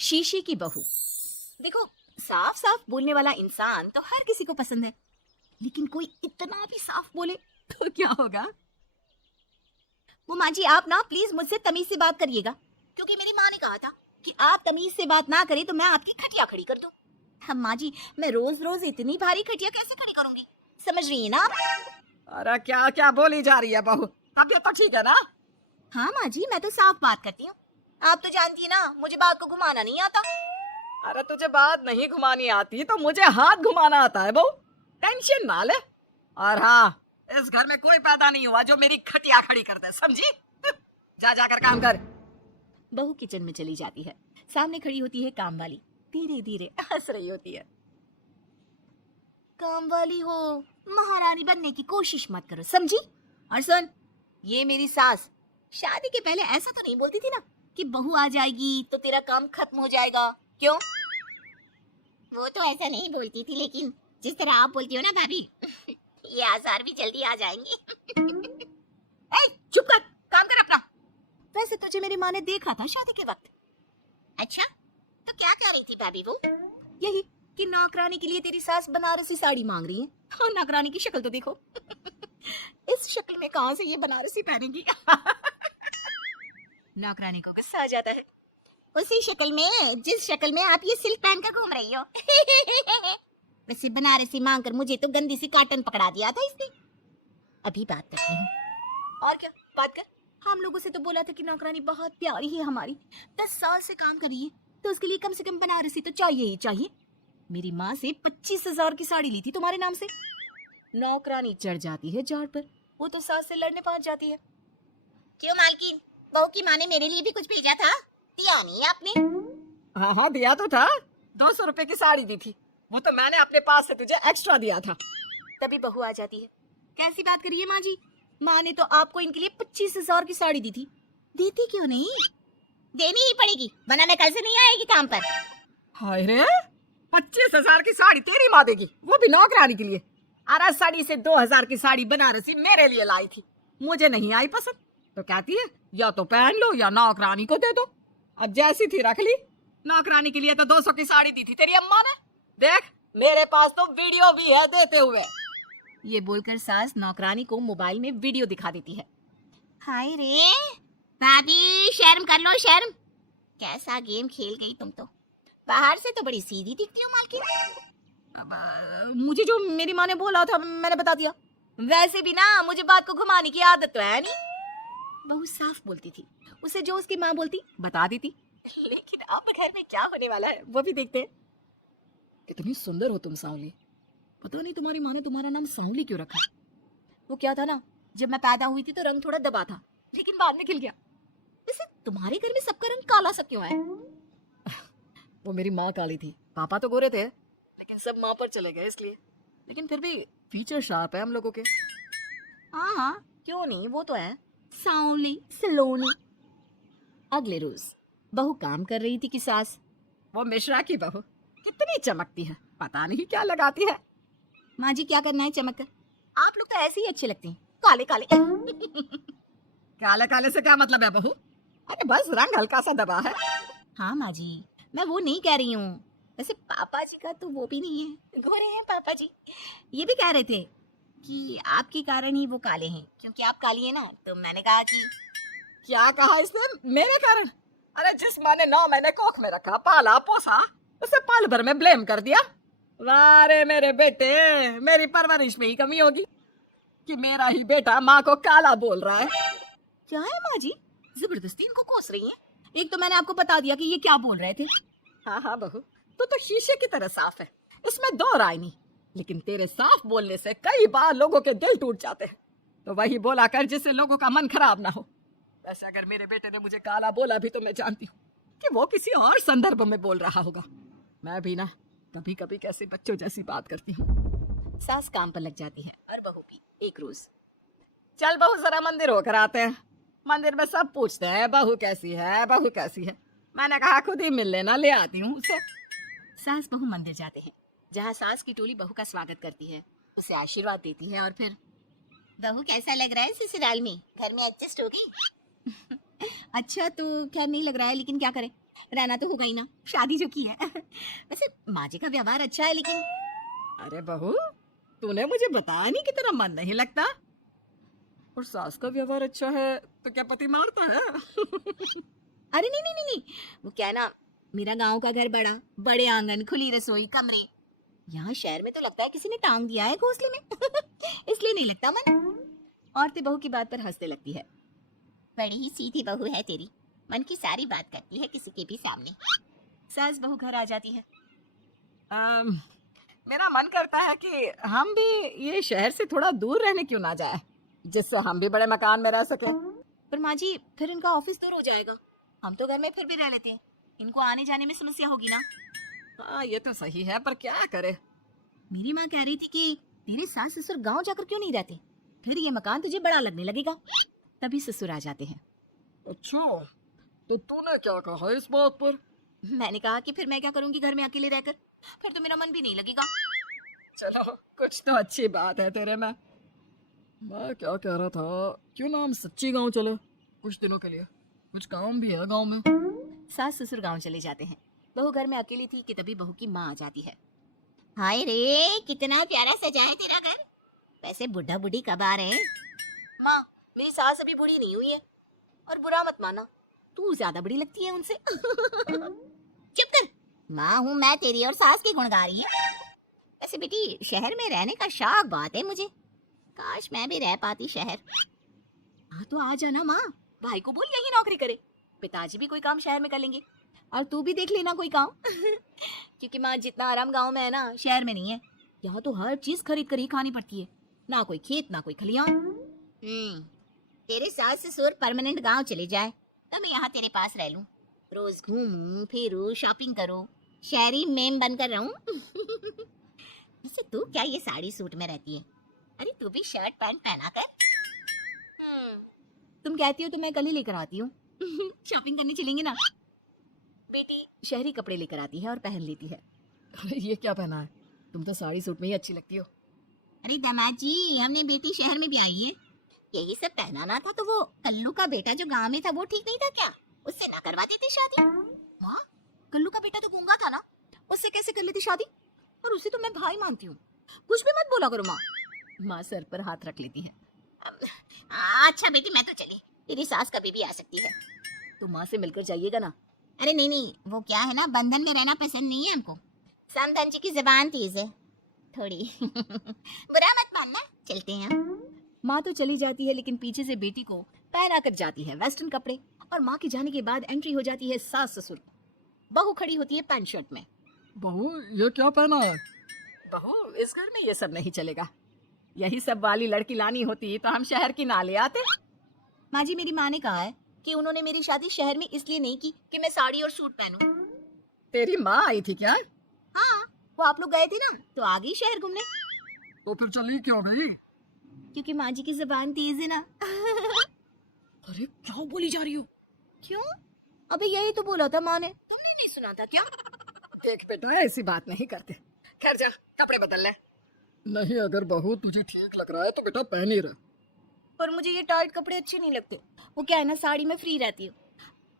शीशे की बहू। देखो, साफ साफ बोलने वाला इंसान तो हर किसी को पसंद है, लेकिन कोई इतना भी साफ बोले तो क्या होगा? वो माँ जी, आप ना प्लीज मुझसे तमीज से बात करिएगा, क्योंकि मेरी माँ ने कहा था कि आप तमीज से बात ना करें तो मैं आपकी खटिया खड़ी कर दूं। हम माँ जी, मैं रोज रोज इतनी भारी खटिया कैसे खड़ी करूंगी, समझ रही है ना आप? अरे क्या क्या बोली जा रही है बहू? तबीयत तो ठीक है ना? हाँ माँ जी, मैं तो साफ बात करती हूँ। आप तो जानती है ना, मुझे बात को घुमाना नहीं आता। अरे तुझे बात नहीं घुमानी आती तो मुझे हाथ घुमाना आता है बहू। टेंशन ना ले। और हाँ, इस घर में कोई पैदा नहीं हुआ जो मेरी खटिया खड़ी कर दे, समझी? जा जाकर काम कर। बहू किचन में चली जाती है। सामने खड़ी होती है काम वाली, धीरे धीरे हंस रही होती है। काम वाली हो, महारानी बनने की कोशिश मत करो, समझी? और सुन, ये मेरी सास शादी के पहले ऐसा तो नहीं बोलती थी ना कि बहू आ जाएगी तो तेरा काम खत्म हो जाएगा, क्यों? वो तो ऐसा नहीं बोलती थी, लेकिन जिस तरह आप बोलती हो ना भाभी, ये आसार भी जल्दी आ जाएंगे। ए, चुप कर, काम कर अपना। वैसे तुझे मेरी माँ ने देखा था शादी के वक्त। अच्छा, तो क्या कह रही थी भाभी वो? यही कि नौकरानी के लिए तेरी सास बनारसी साड़ी मांग रही है। और नौकरानी की शक्ल तो देखो। इस शक्ल में कहां से ये बनारसी पहनेगी? नौकरानी को गुस्सा आ जाता है। उसी शक्ल में जिस शक्ल में आप ये सिल्क पहन कर घूम रही हो। वैसे बनारसी मांगकर मुझे तो गंदी सी काटन पकड़ा दिया था इसने। अभी बात करती हूँ। और क्या बात कर? हम लोगों से तो बोला था कि नौकरानी बहुत प्यारी है हमारी, 10 साल से काम कर रही है, तो उसके लिए कम से कम बनारसी तो चाहिए ही चाहिए। मेरी माँ से 25,000 की साड़ी ली थी तुम्हारे नाम से। नौकरानी चढ़ जाती है झाड़ पर, वो तो सास से लड़ने पहुंच जाती है। क्यों मालकिन, बहू की माँ ने मेरे लिए भी कुछ भेजा था, दिया नहीं आपने? हाँ हाँ, दिया तो था। 200 रुपए की साड़ी दी थी, वो तो मैंने अपने पास से तुझे एक्स्ट्रा दिया था। तभी बहू आ जाती है। कैसी बात करिए माँ जी, माँ ने तो आपको इनके लिए 25,000 की साड़ी दी थी, देती क्यों नहीं? देनी ही पड़ेगी, वरना मैं कल से नहीं आएगी काम पर। हाय रे, 25,000 की साड़ी तेरी माँ देगी, वो भी नौकरानी के लिए? अरे साड़ी से 2,000 की साड़ी बनारसी मेरे लिए लाई थी, मुझे नहीं आई पसंद, तो कहती है या तो पहन लो या नौकरानी को दे दो। अब जैसी थी रख ली। नौकरानी के लिए तो 200 की साड़ी दी थी तेरी अम्मा ने। देख, मेरे पास तो वीडियो भी है देते हुए। ये बोलकर सास नौकरानी को मोबाइल में वीडियो दिखा देती है। हाय रे भाभी, शर्म कर लो शर्म। कैसा गेम खेल गई तुम तो, बाहर से तो बड़ी सीधी दिखती हो मालकिन। मुझे जो मेरी माँ ने बोला था मैंने बता दिया। वैसे भी ना मुझे बात को घुमाने की आदत तो है नहीं। बहू साफ बोलती थी, उसे जो उसकी माँ बोलती बता देती। लेकिन अब घर में क्या होने वाला है वो भी देखते हैं। इतनी सुंदर हो तुम सांवली, पता नहीं तुम्हारी माँ ने तुम्हारा नाम सांवली क्यों रखा। वो क्या था ना, जब मैं पैदा हुई थी तो रंग थोड़ा दबा था, लेकिन बाद में खिल गया। वैसे तुम्हारे घर में सबका रंग काला सा क्यों है? वो मेरी माँ काली थी, पापा तो गोरे थे, लेकिन सब माँ पर चले गए इसलिए। लेकिन फिर भी फीचर शार्प है हम लोगों के। हाँ हाँ, क्यों नहीं, वो तो है सांवली सलोनी। अगले रोज बहू काम कर रही थी कि सास। वो मिश्रा की बहू कितनी चमकती है, पता नहीं क्या लगाती है। माँ जी क्या करना है चमक कर, आप लोग तो ऐसे ही अच्छे लगते हैं, काले काले। काले काले से क्या मतलब है बहू? अरे बस रंग हल्का सा दबा है। हाँ माँ जी, मैं वो नहीं कह रही हूँ। वैसे पापा जी का तो वो भी नहीं है, गोरे हैं पापा जी। ये भी कह रहे थे कि आपके कारण ही वो काले हैं, क्योंकि आप काली हैं ना, तो मैंने कहा कि। क्या कहा इसने? मेरे कारण? अरे जिस माँ ने 9 महीने कोख में रखा, पाला पोसा, उसे पल भर में ब्लेम कर दिया। वाह रे मेरे बेटे, मेरी परवरिश में ही कमी होगी कि मेरा ही बेटा माँ को काला बोल रहा है। क्या है माँ जी, जबरदस्ती इनको कोस रही हैं? एक तो मैंने आपको बता दिया कि ये क्या बोल रहे थे। हाँ हाँ बहू, तू तो शीशे की तरह साफ है, इसमें दो राय नहीं। लेकिन तेरे साफ बोलने से कई बार लोगों के दिल टूट जाते हैं, तो वही बोला कर जिससे लोगों का मन खराब ना हो। वैसे अगर मेरे बेटे ने मुझे काला बोला भी तो मैं जानती हूँ कि वो किसी और संदर्भ में बोल रहा होगा। मैं भी ना कभी कभी कैसे बच्चों जैसी बात करती हूँ। सास काम पर लग जाती है और बहू भी। एक रोज, चल बहू जरा मंदिर होकर आते हैं। मंदिर में सब पूछते हैं बहू कैसी है, बहू कैसी है। मैंने कहा खुद ही मिल लेना, ले आती हूँ उसे। सास बहू मंदिर जाते हैं, जहाँ सास की टोली बहू का स्वागत करती है, उसे आशीर्वाद देती है और फिर। बहू कैसा लग रहा है ससुराल में, घर में एडजस्ट हो गई? अच्छा तो खैर नहीं लग रहा है, लेकिन क्या करें, रहना तो होगा ही ना, शादी जो की है। वैसे माँ जी का व्यवहार अच्छा है, लेकिन अरे बहू, तूने मुझे बताया नहीं कि तेरा मन नहीं लगता। और सास का व्यवहार अच्छा है तो क्या पति मारता है? अरे नहीं नहीं नहीं नहीं, वो क्या है ना, मेरा गांव का घर बड़ा, बड़े आंगन, खुली रसोई, कमरे। यहाँ शहर में तो लगता है किसी ने टांग दिया है घोंसले में। इसलिए नहीं लगता मन। औरतें बहू की बात पर हंसने लगती है। बड़ी ही सीधी बहू है तेरी, मन की सारी बात करती है किसी के भी सामने। सास बहू घर आ जाती है। अम, मेरा मन करता है कि हम भी ये शहर से थोड़ा दूर रहने क्यों ना जाए, जिससे हम भी बड़े मकान में रह सके। पर माँ जी, फिर इनका ऑफिस दूर हो जाएगा। हम तो घर में फिर भी रह लेते हैं, इनको आने जाने में समस्या होगी ना। हाँ ये तो सही है, पर क्या करे। मेरी माँ कह रही थी कि तेरे सास ससुर गांव जाकर क्यों नहीं रहते, फिर ये मकान तुझे बड़ा लगने लगेगा। तभी ससुर आ जाते हैं। अच्छा, तो तूने क्या कहा इस बात पर? मैंने कहा कि फिर मैं क्या करूंगी घर में अकेले रहकर, फिर तो मेरा मन भी नहीं लगेगा। चलो, कुछ तो अच्छी बात है तेरे में। मैं क्या कह रहा था, क्यों ना हम सच्ची गांव चले कुछ दिनों के लिए, कुछ काम भी है गांव में। सास ससुर गांव चले जाते हैं। बहू घर में अकेली थी कि तभी बहू की माँ आ जाती है। हाय रे, कितना प्यारा सजा है तेरा घर। वैसे बुढ़ा बुढ़ी कब आ रहे हैं? माँ, मेरी सास अभी बूढ़ी नहीं हुई है, और बुरा मत माना, तू ज्यादा बड़ी लगती है उनसे। चुप कर। माँ हूँ मैं तेरी, और सास की गुण गा रही है। वैसे बेटी, शहर में रहने का शौक बहुत है मुझे, काश मैं भी रह पाती शहर। हाँ तो आ जाना माँ, भाई को बोल यही नौकरी करे, पिताजी भी कोई काम शहर में कर लेंगे, और तू भी देख लेना कोई काम। क्योंकि माँ, जितना आराम गांव में है ना, शहर में नहीं है। यहाँ तो हर चीज खरीद कर ही खानी पड़ती है, ना कोई खेत ना कोई खलियान। तेरे सास ससुर परमानेंट गांव चले जाए तो मैं यहाँ तेरे पास रह लूं, रोज घूमूं फिरूं, शॉपिंग करूं, शहरी मेम बनकर रहूं। वैसे तू क्या ये साड़ी सूट में रहती है? अरे तू भी शर्ट पैंट पहना कर। तुम कहती हो तो मैं कल ही लेकर आती हूँ। शॉपिंग करने चलेंगे ना। बेटी शहरी कपड़े लेकर आती है और पहन लेती है। अरे ये क्या पहना है, तुम तो साड़ी सूट में ही अच्छी लगती हो। अरे दामाद जी, हमने बेटी शहर में भी आई है, यही सब पहनाना था। तो वो कल्लू का बेटा जो गांव में था, वो ठीक नहीं था क्या? उससे ना करवा देती शादी? माँ, कल्लू का बेटा तो गूंगा था ना, उससे कैसे कर लेती शादी? और उसे तो मैं भाई मानती हूँ, कुछ भी मत बोला करो माँ। माँ सर पर हाथ रख लेती है। अच्छा बेटी, मैं तो चली, तेरी सास कभी भी आ सकती है। तो माँ से मिलकर जाइएगा ना। अरे नहीं नहीं, वो क्या है ना, बंधन में रहना पसंद नहीं है हमको। समधन जी की जुबान तेज है थोड़ी। बुरा मत मानना, चलते हैं। माँ तो चली जाती है, लेकिन पीछे से बेटी को पहना कर जाती है वेस्टर्न कपड़े, और माँ की जाने के बाद एंट्री हो जाती है सास ससुर। बहू खड़ी होती है पैंट शर्ट में। बहू ये क्या पहना है? बहू, इस घर में ये सब नहीं चलेगा, यही सब वाली लड़की लानी होती तो हम शहर की ना ले आते। माँ जी, मेरी माँ ने कहा है कि उन्होंने मेरी शादी शहर में इसलिए नहीं की कि मैं साड़ी और सूट पहनूं। तेरी माँ आई थी क्या? हाँ, वो आप लोग गए थे ना, तो आ गई शहर घूमने। तो फिर चली क्यों गई? क्योंकि माँ जी की जुबान तेज है ना। अरे क्या बोली जा रही हो? क्यों? अबे यही तो बोला था माँ ने, तुमने नहीं सुना था क्या? देख बेटा, ऐसी बात नहीं करते। खैर जा, कपड़े बदल ले। नहीं, अगर बहू तुझे ठीक लग रहा है तो बेटा पहन ही रह। पर मुझे ये टाइट कपड़े अच्छे नहीं लगते, वो क्या है ना, साड़ी में फ्री रहती हूँ,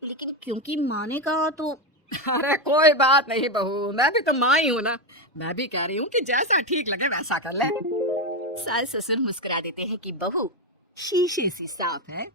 लेकिन क्योंकि माँ ने कहा तो। अरे कोई बात नहीं बहू, मैं भी तो माँ ही हूँ ना, मैं भी कह रही हूँ कि जैसा ठीक लगे वैसा कर ले। सास ससुर मुस्कुरा देते हैं कि बहू शीशे सी साफ है।